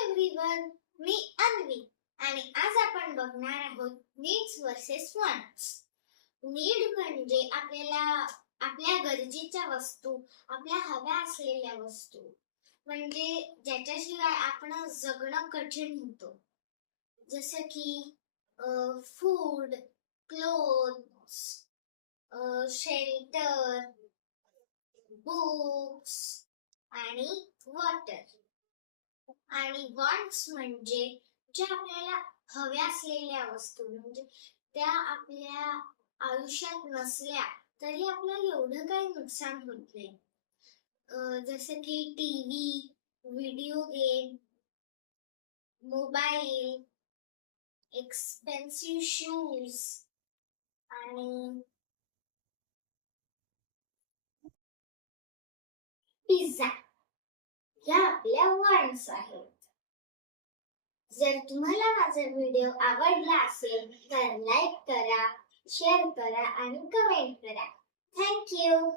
Everyone, मी अन्वी आणि आज आपण बघणार आहोत नीड्स वर्सेस वॉन्ट्स. नीड म्हणजे आपल्या गरजेच्या वस्तू, आपल्या हव्या असलेल्या वस्तू, म्हणजे ज्याच्याशिवाय आपण जगणं कठीण होतं. जसं की फूड, क्लोथ्स, शेल्टर, बुक्स आणि वॉटर. आणि वॉन्ट्स म्हणजे ज्या आपल्याला हव्या असलेल्या वस्तू, म्हणजे त्या आपल्या आयुष्यात नसल्या तरी आपल्याला एवढं काही नुकसान होत नाही. जसं की TV, video game, mobile, expensive shoes आणि पिझ्झा ह्या आपल्या वॉन्ट्स आहेत. जर तुम्हाला माझा व्हिडिओ आवडला असेल तर लाईक करा, शेअर करा आणि कमेंट करा. Thank you.